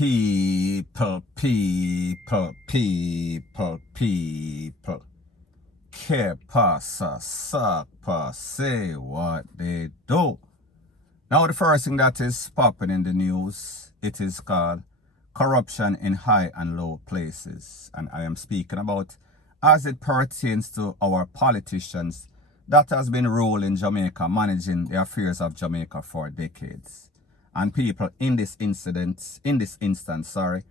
People. Que pasa, sakpa, say what they do. Now the first thing that is popping in the news, it is called corruption in high and low places. And I am speaking about as it pertains to our politicians that has been ruling Jamaica, managing the affairs of Jamaica for decades. And people, in this instance, I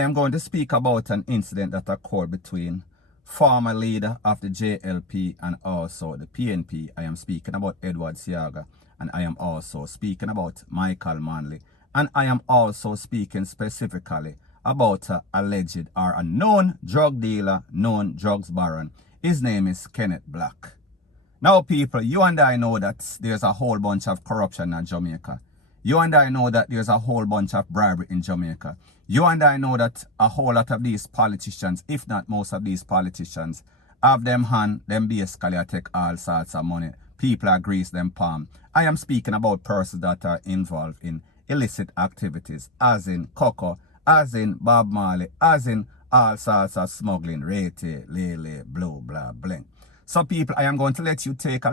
am going to speak about an incident that occurred between former leader of the JLP and also the PNP. I am speaking about Edward Seaga, and I am also speaking about Michael Manley, and I am also speaking specifically about an alleged or a known drug dealer, known drugs baron. His name is Kenneth Black. Now people, you and I know that there's a whole bunch of corruption in Jamaica. You and I know that there's a whole bunch of bribery in Jamaica. You and I know that a whole lot of these politicians, if not most of these politicians, have them hand, them basically take all sorts of money. People are grease them palm. I am speaking about persons that are involved in illicit activities, as in cocoa, as in Bob Marley, as in all sorts of smuggling, rate, lele, blue, blah, bling. So people, I am going to let you take a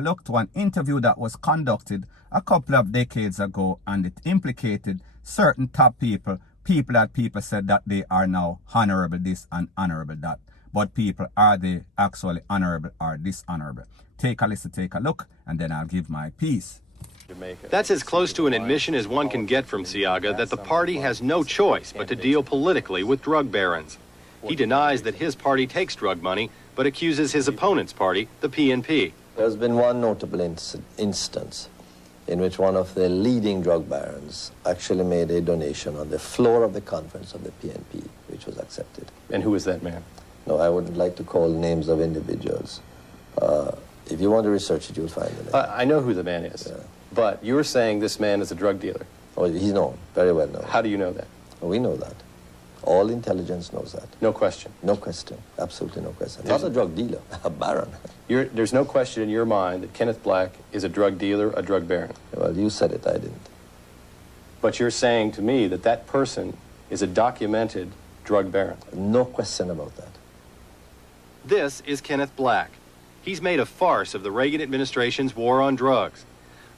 look to an interview that was conducted a couple of decades ago, and it implicated certain top people that people said that they are now honorable this and honorable that. But people, are they actually honorable or dishonorable? Take a look, and then I'll give my piece. That's as close to an admission as one can get from Seaga that the party has no choice but to deal politically with drug barons. He denies that his party takes drug money, but accuses his opponent's party, the PNP. There's been one notable instance in which one of the leading drug barons actually made a donation on the floor of the conference of the PNP, which was accepted. And who is that man? No, I wouldn't like to call names of individuals. If you want to research it, you'll find it. I know who the man is, but you're saying this man is a drug dealer. Oh, he's known, very well known. How do you know that? Oh, we know that. All intelligence knows that. No question. No question. Absolutely no question. Not a drug dealer, a baron. There's no question in your mind that Kenneth Black is a drug dealer, a drug baron. Well, you said it, I didn't. But you're saying to me that that person is a documented drug baron. No question about that. This is Kenneth Black. He's made a farce of the Reagan administration's war on drugs.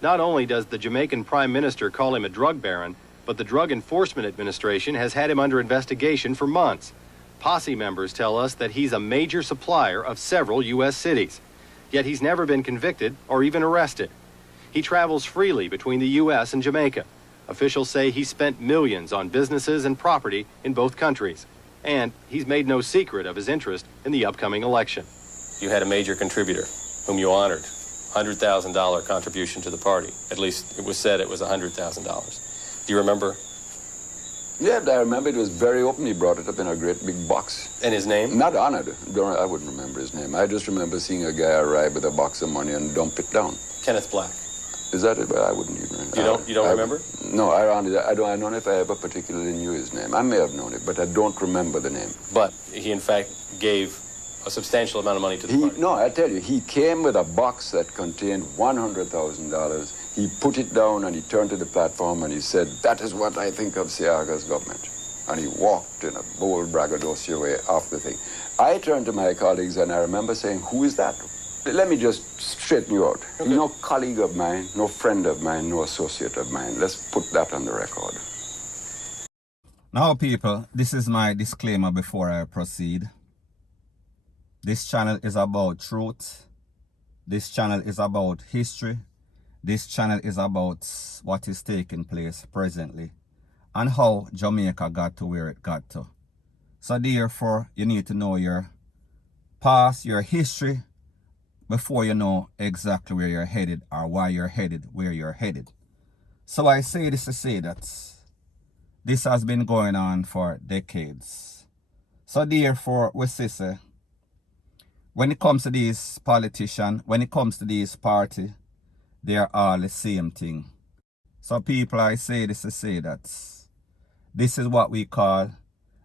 Not only does the Jamaican Prime Minister call him a drug baron, but the Drug Enforcement Administration has had him under investigation for months. Posse members tell us that he's a major supplier of several U.S. cities. Yet he's never been convicted or even arrested. He travels freely between the U.S. and Jamaica. Officials say he spent millions on businesses and property in both countries. And he's made no secret of his interest in the upcoming election. You had a major contributor whom you honored. $100,000 contribution to the party. At least it was said it was $100,000. Do you remember? Yeah, I remember. It was very open. He brought it up in a great big box. And his name? Not honored. I wouldn't remember his name. I just remember seeing a guy arrive with a box of money and dump it down. Kenneth Black. Is that it? I wouldn't even remember. You don't remember? No, I don't know if I ever particularly knew his name. I may have known it, but I don't remember the name. But he, in fact, gave a substantial amount of money to the party. No, I tell you, he came with a box that contained $100,000. He put it down and he turned to the platform and he said, "That is what I think of Seaga's government." And he walked in a bold braggadocio way off the thing. I turned to my colleagues and I remember saying, "Who is that?" Let me just straighten you out. Okay. No colleague of mine, no friend of mine, no associate of mine. Let's put that on the record. Now people, this is my disclaimer before I proceed. This channel is about truth. This channel is about history. This channel is about what is taking place presently and how Jamaica got to where it got to. So therefore, you need to know your past, your history, before you know exactly where you're headed or why you're headed where you're headed. So I say this to say that this has been going on for decades. So therefore, we say, when it comes to these politicians, when it comes to these parties, they are all the same thing. So people, I say this to say that this is what we call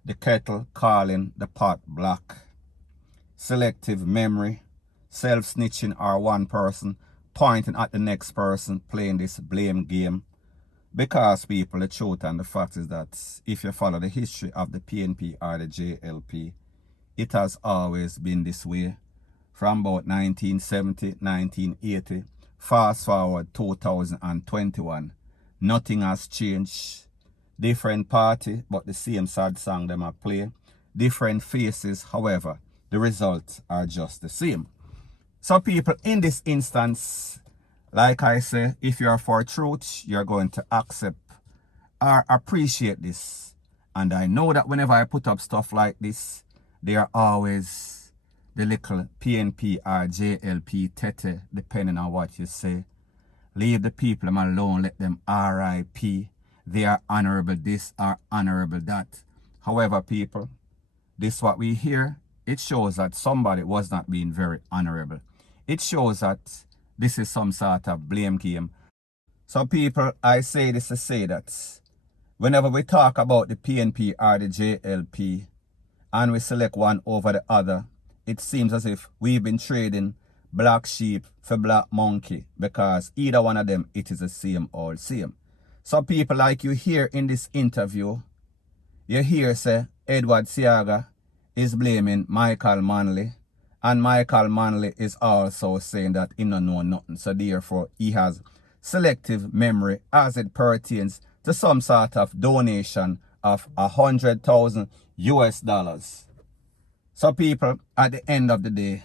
the kettle calling the pot black. Selective memory, self-snitching, or one person pointing at the next person playing this blame game. Because people, the truth and the fact is that if you follow the history of the PNP or the JLP, it has always been this way. From about 1970, 1980, fast forward 2021, nothing has changed. Different party, but the same sad song them a play. Different faces, however, the results are just the same. So people, in this instance, like I say, if you're for truth, you're going to accept or appreciate this. And I know that whenever I put up stuff like this, there are always the little PNP or JLP tete, depending on what you say. Leave the people alone, let them RIP. They are honorable this or honorable that. However, people, this is what we hear. It shows that somebody was not being very honorable. It shows that this is some sort of blame game. So people, I say this to say that whenever we talk about the PNP or the JLP and we select one over the other, it seems as if we've been trading black sheep for black monkey, because either one of them, it is the same old same. So people, like you hear in this interview, you hear say Edward Seaga is blaming Michael Manley, and Michael Manley is also saying that he don't know nothing, so therefore he has selective memory as it pertains to some sort of donation of $100,000. So people, at the end of the day,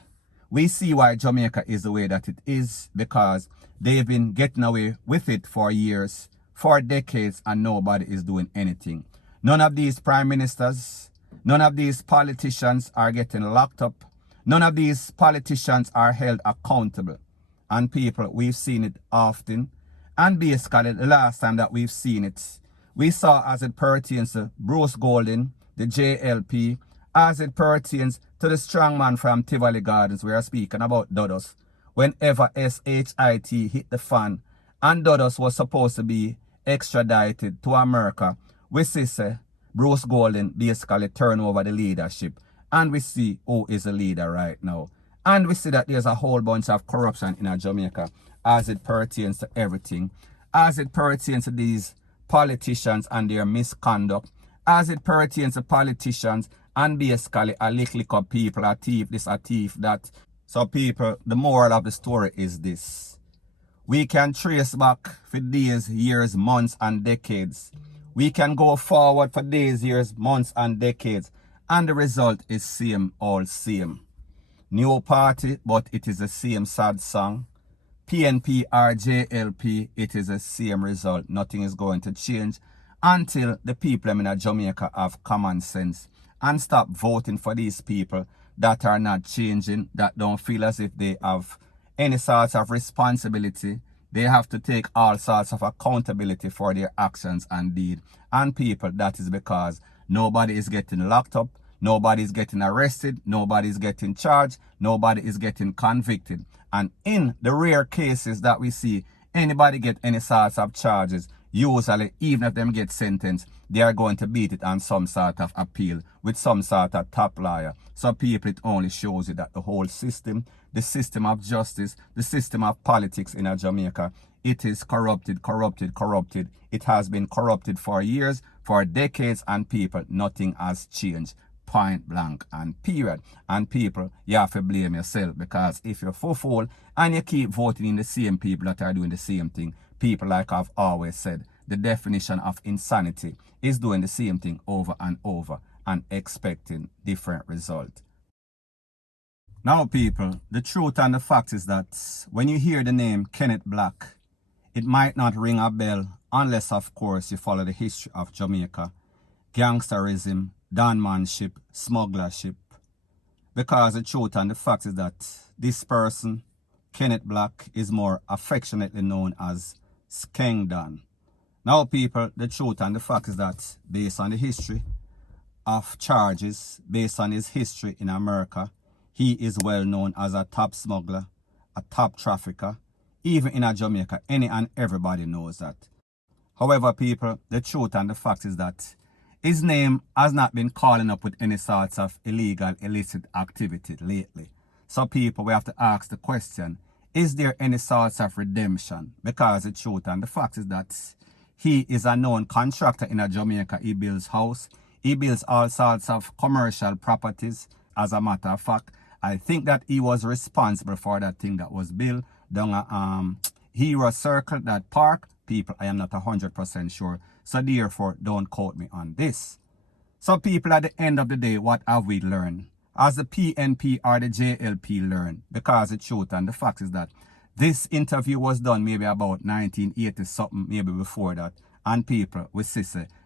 we see why Jamaica is the way that it is, because they've been getting away with it for years, for decades, and nobody is doing anything. None of these prime ministers, none of these politicians are getting locked up. None of these politicians are held accountable. And people, we've seen it often. And basically, the last time that we've seen it, we saw as it pertains to Bruce Golding, the JLP, as it pertains to the strong man from Tivoli Gardens. We are speaking about DUDUS. Whenever SHIT hit the fan and DUDUS was supposed to be extradited to America, we see Bruce Golding basically turn over the leadership. And we see who is the leader right now. And we see that there's a whole bunch of corruption in Jamaica as it pertains to everything. As it pertains to these politicians and their misconduct. As it pertains to politicians and basically a lick up people, a thief this, a thief that. So people, the moral of the story is this. We can trace back for days, years, months and decades. We can go forward for days, years, months and decades. And the result is same, all same. New party, but it is the same sad song. PNP or JLP, it is the same result. Nothing is going to change until the people in Jamaica have common sense and stop voting for these people that are not changing, that don't feel as if they have any sort of responsibility. They have to take all sorts of accountability for their actions and deeds. And people, that is because nobody is getting locked up, nobody is getting arrested, nobody is getting charged, nobody is getting convicted. And in the rare cases that we see anybody get any sorts of charges, usually even if them get sentenced, they are going to beat it on some sort of appeal with some sort of top lawyer. So people, it only shows you that the whole system, the system of justice, the system of politics in Jamaica, it is corrupted, corrupted, corrupted. It has been corrupted for years, for decades, and people, nothing has changed. Point blank and period. And people, you have to blame yourself, because if you're fool and you keep voting in the same people that are doing the same thing, people, like I've always said, the definition of insanity is doing the same thing over and over and expecting different results. Now people, the truth and the fact is that when you hear the name Kenneth Black, it might not ring a bell unless of course you follow the history of Jamaica, gangsterism, donmanship, smugglership. Because the truth and the fact is that this person, Kenneth Black, is more affectionately known as SKENG Don. Now people, the truth and the fact is that based on the history of charges, based on his history in America, he is well known as a top smuggler, a top trafficker. Even in Jamaica, any and everybody knows that. However, people, the truth and the fact is that his name has not been calling up with any sorts of illegal, illicit activity lately. So people, we have to ask the question, is there any sorts of redemption? Because the truth and the fact is that He is a known contractor in Jamaica. He builds house. He builds all sorts of commercial properties. As a matter of fact, I think that he was responsible for that thing that was built down a Hero Circle, that park. People, I am not 100% sure. So therefore, don't quote me on this. So people, at the end of the day, what have we learned? As the PNP or the JLP learned, because the truth and the fact is that this interview was done maybe about 1980 something, maybe before that. And people, we see,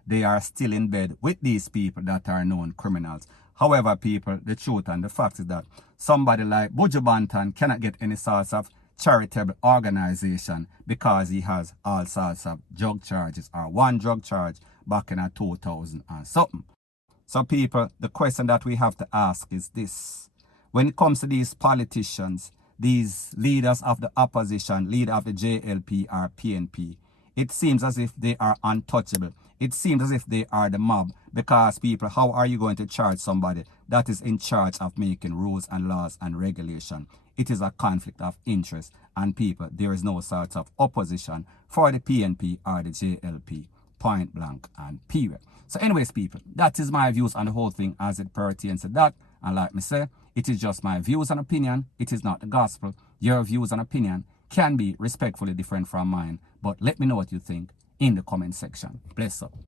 they are still in bed with these people that are known criminals. However, people, the truth and the fact is that somebody like Buju Banton cannot get any sorts of charitable organization because he has all sorts of drug charges, or one drug charge back in 2000 and something. So people, the question that we have to ask is this. When it comes to these politicians, these leaders of the opposition, leader of the JLP or PNP, it seems as if they are untouchable. It seems as if they are the mob, because people, how are you going to charge somebody that is in charge of making rules and laws and regulation? It is a conflict of interest, and people, there is no sort of opposition for the PNP or the JLP, point blank and period. So anyways, people, that is my views on the whole thing as it pertains to that. And like me say, it is just my views and opinion. It is not the gospel. Your views and opinion can be respectfully different from mine. But let me know what you think in the comment section. Bless up.